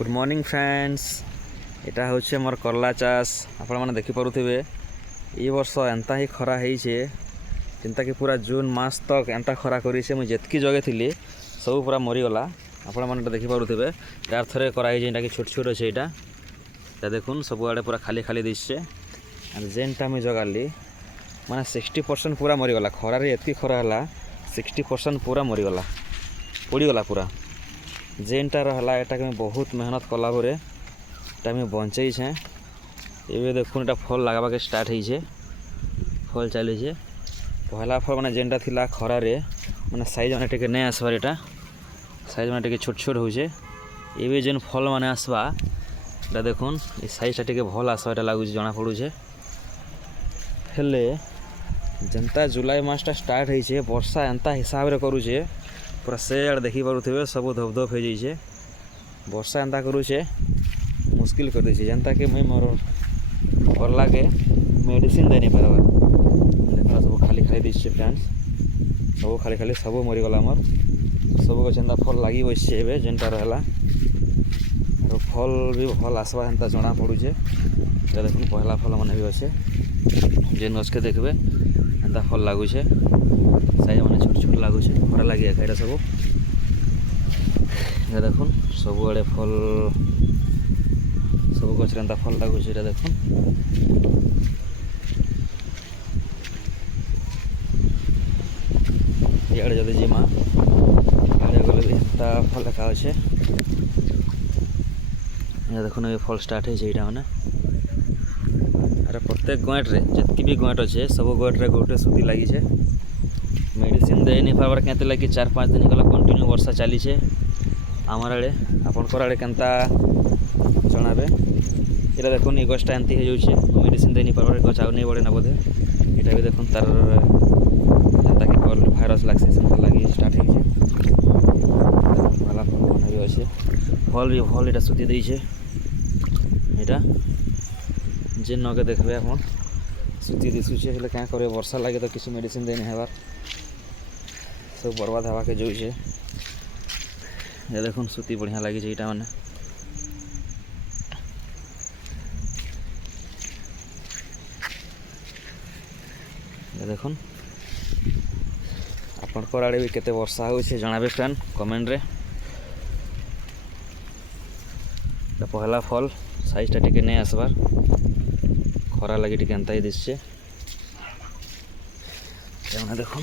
Good morning friends. यहाँ हूँ मोर करला चाष। आपण मैंने देखिपे ये वर्ष एंता ही खरा होइछे चिंता कि पूरा जून मास तक एंता खरा करिछे। मुझे जितकी जगह थी सब पूरा मरीगला। आपण मैंने देखिपे यार थे कराई कि छोट छोट अच्छे यहाँ देखुन सब आड़े पूरा खाली खाली दिशे। जेनटा मुझे जगाली माने 60% पूरा मरीगला। खरार एतकी खरा है 60% पूरा मरीगला पड़गला पूरा। जेनटा रहा यहाँ बहुत मेहनत कला पर बंचे ये देखुन ये फल लगाबाके स्टार्ट होइछे। फल चलीछे पहला फल मैंने जेनटा थिला खरार मैंने साइज मैंने टे नहीं आसबार यहाँ साइज मैंने छोट छोट होचे। ये जेन फल मैंने आसवा ये देखुन ये साइजटा टे भल आसवा लगुच जना पड़ुचे। हेले जेनता जुलाई मासटा स्टार्ट होइछे वर्षा एंता हिसाब रे करुचे पूरा से आड़े देखी पारे सब धपधप हो जाइए। वर्षा एंता करुचे मुश्किल कर दीजिए जेनता कि मुई मोर करला के मेडिसिन दे नहीं पारबार। देखना सब खाली खाली दिशे फ्रेंड्स सब खाली खाली सब मरीगला मोर सब गछ एंता फल लगी बसছে जेनटा रहा और फल भी भल आसवा एंता जना पड़ुचे। ये देखुन पहला फल मैंने भी अच्छे जेन गछ के देखबे एंता फल लगुचे साइज मैंने छोट छोट लगुचे खरा लगे यहाँ सब। ये देखुन सब आड़े फल सब गच एंता फल लगुचे। ये देखुन इे जदि जीमा इे गले भी एंता फल देखा अच्छे। ये देखुन ये फल स्टार्ट होइछे मैंने अरे प्रत्येक गएट्रे जितकी भी गएट अच्छे सब गएट्रे गोटे सुती लगी है। मेडिसिन दे नहीं पार्बार क्या लगे 4-5 दिन गला कंटिन्यू वर्षा चलीछे आमर आड़े। आपणकर आड़े केनता जनाबे। ये देखुन ये गछटा एमती हो जाए मेडिसिन दे नहीं पार्बार गछ आउ नहीं बढ़े ना बोधे। यहाँ भी देखुन तार जेनता कि भाइरस लगे से लगी स्टार्ट होइछे। भला फल भी अच्छे फल भी भल यहाँ सुती देछे। यहाँ जे नगे देखबे आप सुती दिशुचे हेल्ले क्या करे वर्षा लगे तो किसी मेडिसिन दे नहीं हबार सब बर्बाद हवा के जोइछे। ये देखुन सुती बढ़िया लगी यहाँ मैंने ये देखुन आपणकर आड़े भी केते वर्षा होइछे जनाबे फ्रेंड कमेंट रे। पहला फल साइजटा टिके नहीं आसबार खरा लगे टिके एंता ही दिशे। देखुन